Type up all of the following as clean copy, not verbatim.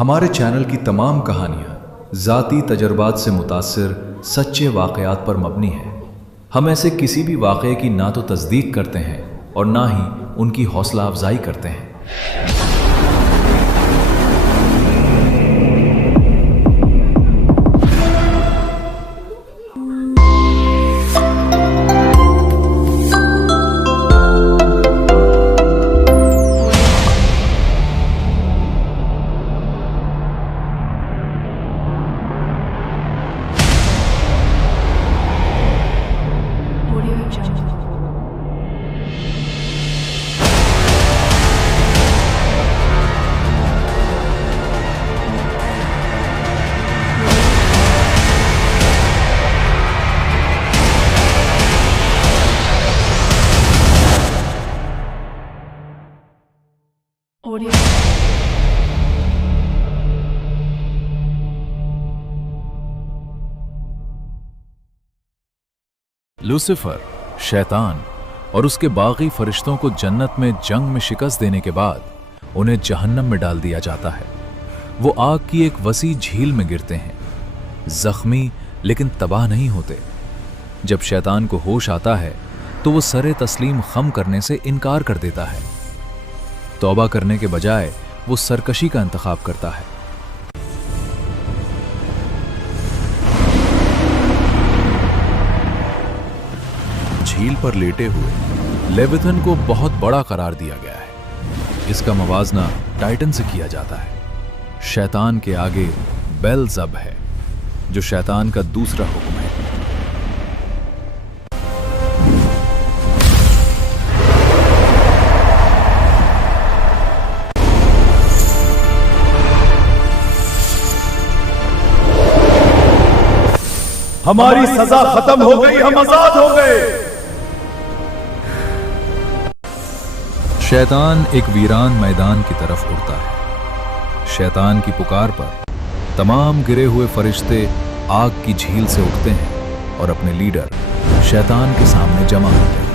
हमारे चैनल की तमाम कहानियाँ ज़ाती तजर्बात से मुतासिर सच्चे वाक़यात पर मबनी हैं। हम ऐसे किसी भी वाक़े की ना तो तस्दीक करते हैं और ना ही उनकी हौसला अफजाई करते हैं। लूसीफर, शैतान और उसके बागी फरिश्तों को जन्नत में जंग में शिकस्त देने के बाद उन्हें जहन्नम में डाल दिया जाता है। वो आग की एक वसी झील में गिरते हैं, जख्मी लेकिन तबाह नहीं होते। जब शैतान को होश आता है तो वो सरे तस्लीम खम करने से इनकार कर देता है। तौबा करने के बजाय वो सरकशी का इंतखाब करता है। झील पर लेटे हुए लेविथन को बहुत बड़ा करार दिया गया है। इसका मवाजना टाइटन से किया जाता है। शैतान के आगे बेलज़ब है, जो शैतान का दूसरा हुक्म है। हमारी सजा खत्म हो गई, हम आजाद हो गए। शैतान एक वीरान मैदान की तरफ उड़ता है। शैतान की पुकार पर तमाम गिरे हुए फरिश्ते आग की झील से उठते हैं और अपने लीडर शैतान के सामने जमा होते हैं।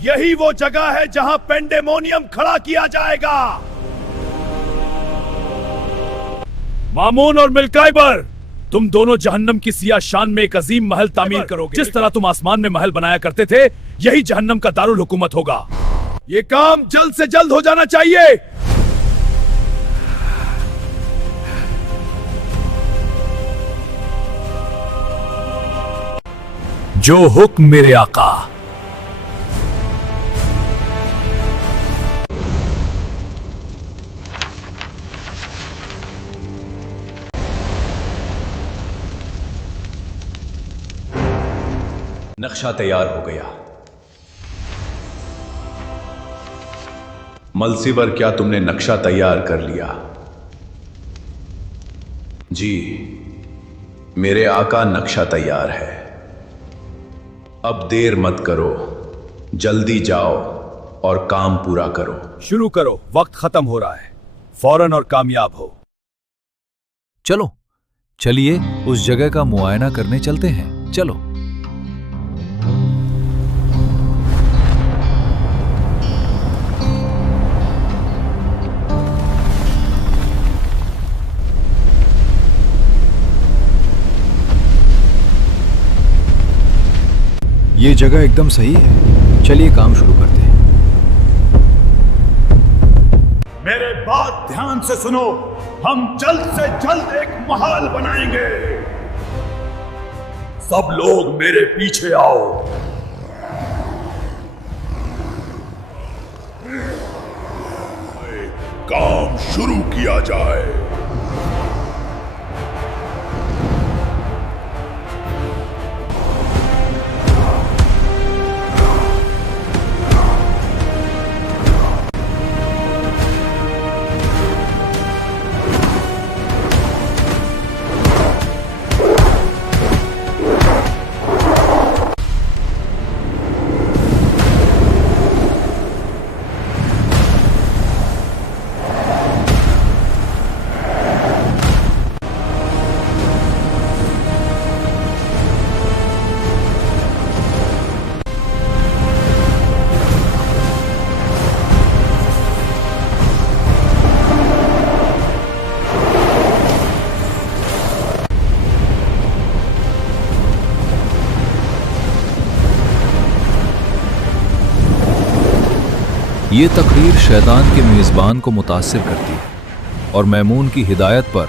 यही वो जगह है जहां पेंडेमोनियम खड़ा किया जाएगा। मामून और मिल्काइबर, तुम दोनों जहन्नम की सिया शान में एक अजीम महल तामीर करोगे। जिस तरह तुम आसमान में महल बनाया करते थे, यही जहन्नम का दारुल हुकूमत होगा। ये काम जल्द से जल्द हो जाना चाहिए। जो हुक्म मेरे आका। नक्शा तैयार हो गया। मलसीवर, क्या तुमने नक्शा तैयार कर लिया? जी, मेरे आका, नक्शा तैयार है। अब देर मत करो, जल्दी जाओ और काम पूरा करो। शुरू करो, वक्त खत्म हो रहा है। फौरन और कामयाब हो। चलिए उस जगह का मुआयना करने चलते हैं। चलो। ये जगह एकदम सही है। चलिए काम शुरू करते हैं। मेरे बात ध्यान से सुनो। हम जल्द से जल्द एक महल बनाएंगे। सब लोग मेरे पीछे आओ। काम शुरू किया जाए। ये तकरीर शैतान के मेज़बान को मुतासिर करती है और मैमून की हिदायत पर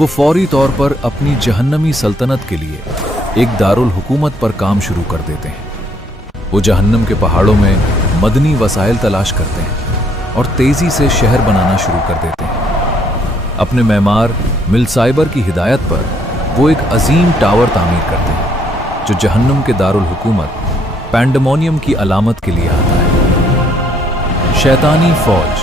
वो फौरी तौर पर अपनी जहन्नमी सल्तनत के लिए एक दारुल हुकूमत पर काम शुरू कर देते हैं। वो जहन्नम के पहाड़ों में मदनी वसाइल तलाश करते हैं और तेज़ी से शहर बनाना शुरू कर देते हैं। अपने मैमार मिलसाइबर की हिदायत पर वो एक अजीम टावर तामीर करते हैं जो जहन्नम के दारुल हुकूमत पैंडेमोनियम की अलामत के लिए आता है। शैतानी फौज।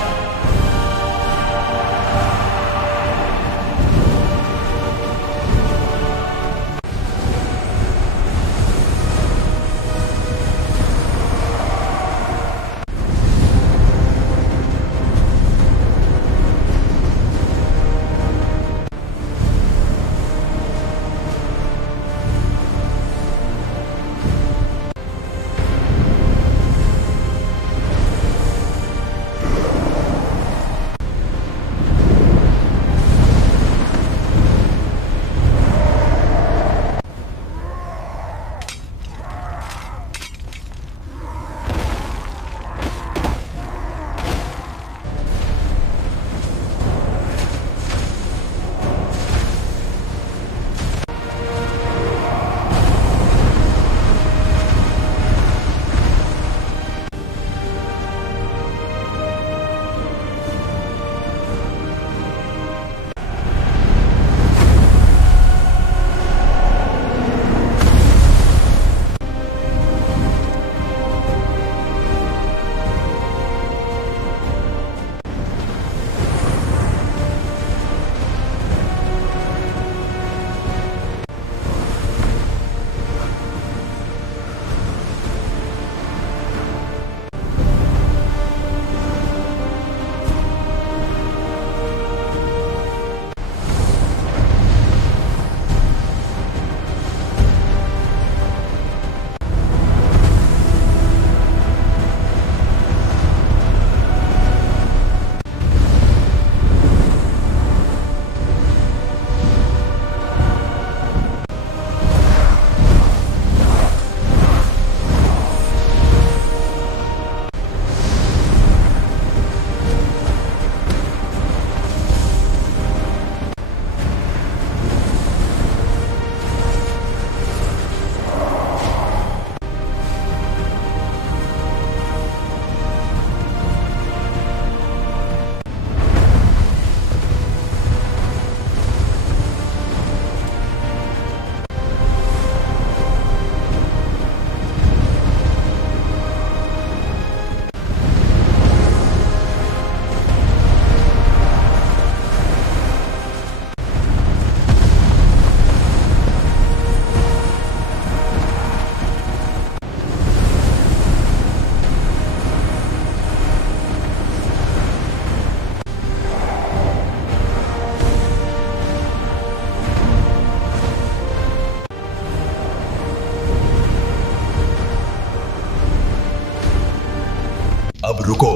अब रुको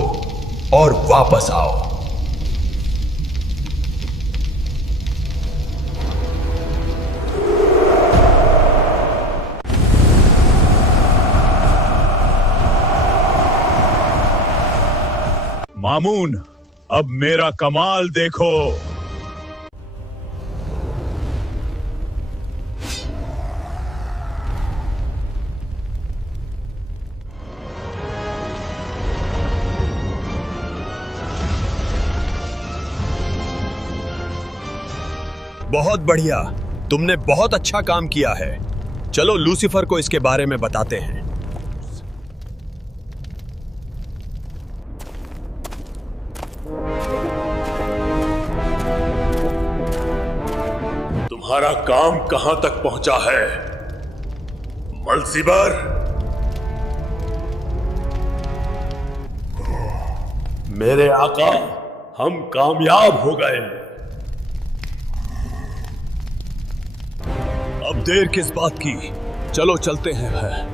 और वापस आओ। मामून, अब मेरा कमाल देखो। बहुत बढ़िया, तुमने बहुत अच्छा काम किया है। चलो लूसीफर को इसके बारे में बताते हैं। तुम्हारा काम कहां तक पहुंचा है मलसीबर? मेरे आका, हम कामयाब हो गए। अब देर किस बात की, चलो चलते हैं।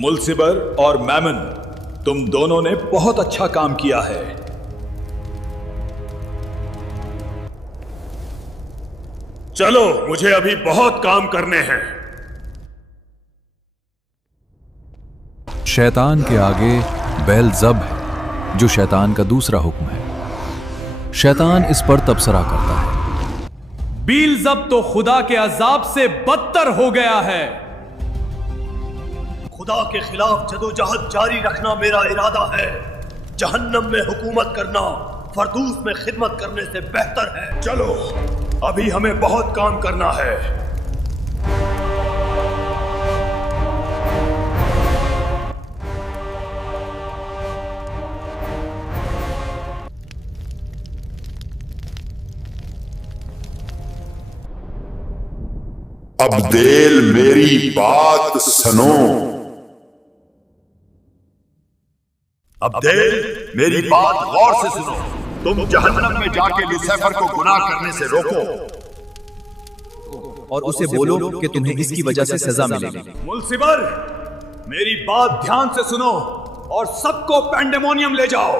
मुल्सिबर और मैमन, तुम दोनों ने बहुत अच्छा काम किया है। चलो, मुझे अभी बहुत काम करने हैं। शैतान के आगे बेलज़ब है, जो शैतान का दूसरा हुक्म है। शैतान इस पर तबसरा करता है। बीलज़ब तो खुदा के अजाब से बदतर हो गया है। खुदा के खिलाफ जदोजहद जारी रखना मेरा इरादा है। जहन्नम में हुकूमत करना फरदूस में खिदमत करने से बेहतर है। चलो, अभी हमें बहुत काम करना है। अब्देल, मेरी बात सुनो। अब्देल, मेरी बात गौर से सुनो। तुम जहन्नम में जाके लूसीफर को गुनाह करने से रोको और उसे बोलो कि तुम्हें इसकी वजह से सजा मिलेगी। मुल्सिबर, मेरी बात ध्यान से सुनो और सबको पैंडेमोनियम ले जाओ।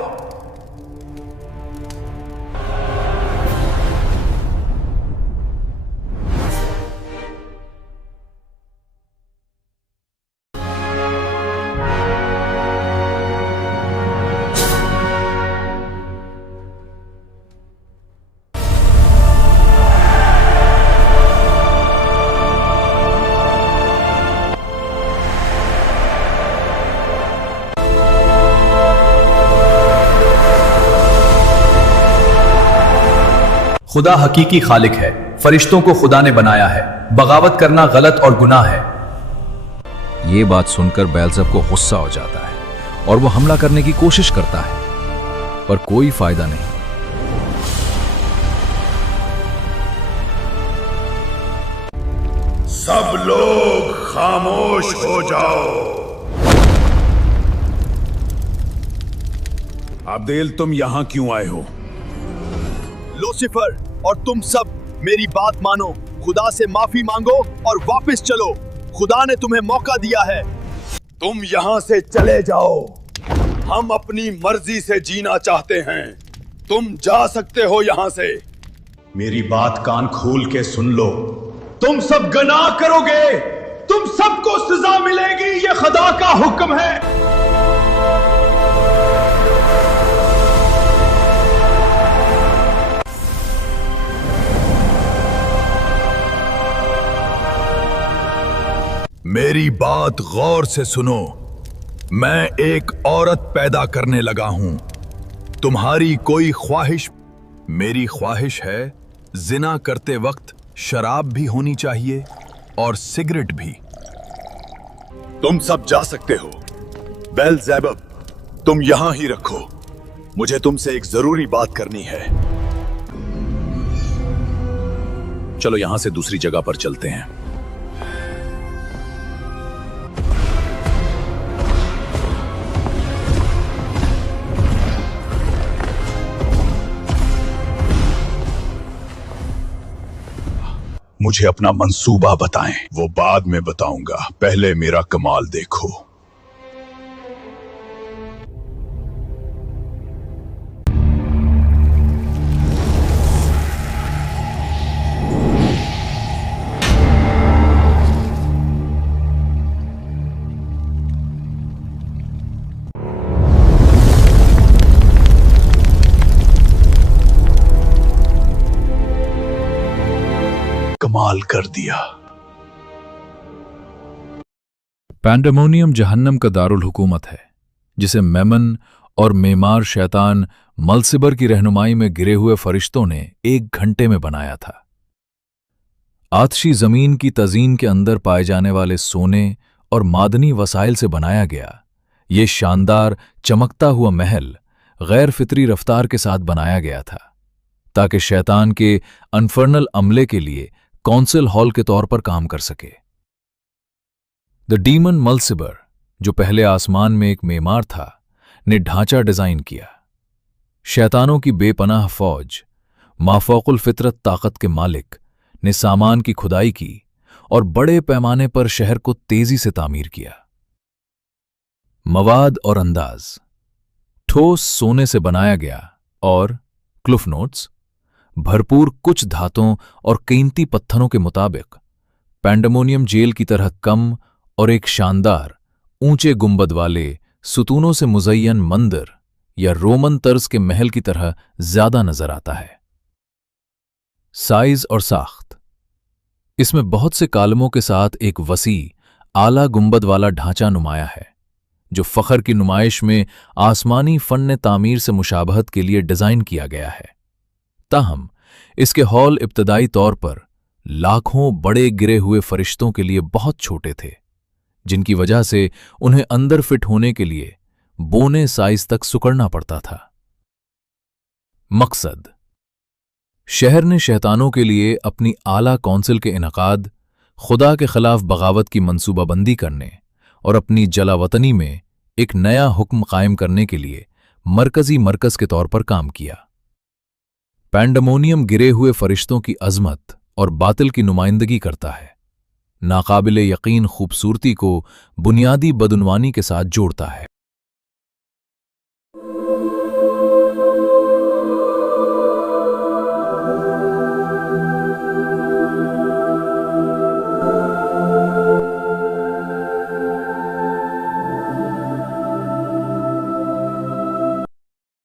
खुदा हकीकी खालिक है। फरिश्तों को खुदा ने बनाया है। बगावत करना गलत और गुनाह है। ये बात सुनकर बेलज़ब को गुस्सा हो जाता है और वो हमला करने की कोशिश करता है, पर कोई फायदा नहीं। सब लोग खामोश हो जाओ। अब्देल, तुम यहां क्यों आए हो? लूसीफर और तुम सब मेरी बात मानो। खुदा से माफी मांगो और वापस चलो। खुदा ने तुम्हें मौका दिया है। तुम यहाँ से चले जाओ। हम अपनी मर्जी से जीना चाहते हैं। तुम जा सकते हो यहाँ से। मेरी बात कान खोल के सुन लो। तुम सब गुनाह करोगे, तुम सबको सजा मिलेगी। ये खुदा का हुक्म है। मेरी बात गौर से सुनो। मैं एक औरत पैदा करने लगा हूं। तुम्हारी कोई ख्वाहिश मेरी ख्वाहिश है। जिना करते वक्त शराब भी होनी चाहिए और सिगरेट भी। तुम सब जा सकते हो। बेलज़ेबब, तुम यहां ही रखो। मुझे तुमसे एक जरूरी बात करनी है। चलो यहां से दूसरी जगह पर चलते हैं। मुझे अपना मंसूबा बताएं। वो बाद में बताऊंगा, पहले मेरा कमाल देखो। कमाल कर दिया। पैंडेमोनियम जहन्नम का दारुल हुकूमत है, जिसे मेमन और मेमार शैतान मलसिबर की रहनुमाई में गिरे हुए फरिश्तों ने 1 घंटे में बनाया था। आतशी जमीन की तजीन के अंदर पाए जाने वाले सोने और मादनी वसाइल से बनाया गया ये शानदार चमकता हुआ महल गैर फितरी रफ्तार के साथ बनाया गया था, ताकि शैतान के अनफर्नल अमले के लिए कौंसिल हॉल के तौर पर काम कर सके। द डीमन मलसिबर, जो पहले आसमान में एक मेमार था, ने ढांचा डिजाइन किया। शैतानों की बेपनाह फौज, माफौकुल फितरत ताकत के मालिक, ने सामान की खुदाई की और बड़े पैमाने पर शहर को तेजी से तामीर किया। मवाद और अंदाज ठोस सोने से बनाया गया और क्लुफ नोट्स भरपूर कुछ धातों और कीमती पत्थरों के मुताबिक पैंडेमोनियम जेल की तरह कम और एक शानदार ऊंचे गुंबद वाले सुतूनों से मुज़य्यन मंदिर या रोमन तर्ज के महल की तरह ज्यादा नजर आता है। साइज और साख्त, इसमें बहुत से कालमों के साथ एक वसी आला गुंबद वाला ढांचा नुमाया है, जो फखर की नुमाइश में आसमानी फन तामीर से मुशाबहत के लिए डिजाइन किया गया है। ताहम इसके हॉल इब्तदाई तौर पर लाखों बड़े गिरे हुए फरिश्तों के लिए बहुत छोटे थे, जिनकी वजह से उन्हें अंदर फिट होने के लिए बोने साइज तक सुकड़ना पड़ता था। मकसद, शहर ने शैतानों के लिए अपनी आला कौंसिल के इनकाद, खुदा के खिलाफ बगावत की मंसूबाबंदी करने और अपनी जलावतनी में एक नया हुक्म कायम करने के लिए मरकजी मरकज के तौर पर काम किया। पैंडेमोनियम गिरे हुए फरिश्तों की अजमत और बातिल की नुमाइंदगी करता है, नाकाबिले यकीन खूबसूरती को बुनियादी बदउनवानी के साथ जोड़ता है।